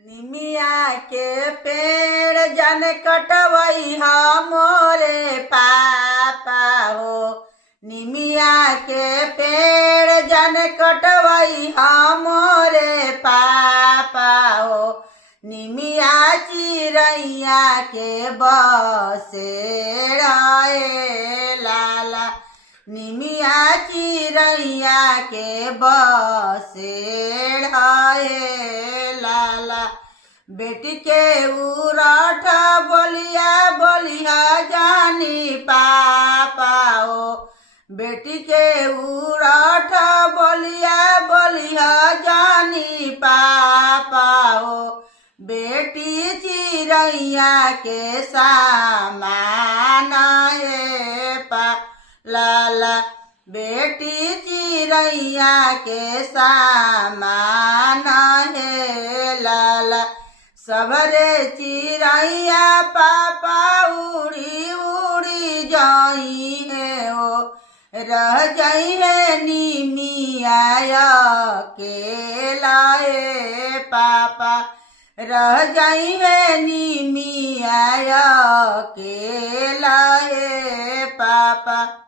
निमिया के पेड़ जन कटवई मोरे पापा हो। निमिया के पेड़ जन कटवई मोरे पापा हो। निमिया चिरैया के बसेड़ा लाला। निमिया चिरैया के बसेड़ा लाला। बेटी के उराठ बोलिया बोलिया जानी पापा हो। बेटी के उराठ बोलिया बोलिया जानी पापा हो। बेटी चिरैया के सामान लाला। बेटी चिरैया के सामान लाला। सबरे चिरैया पापा उड़ी उड़ी जाई हो। रह जाई है निमिया के लाए पापा। रह जाई है निमिया के लाए पापा।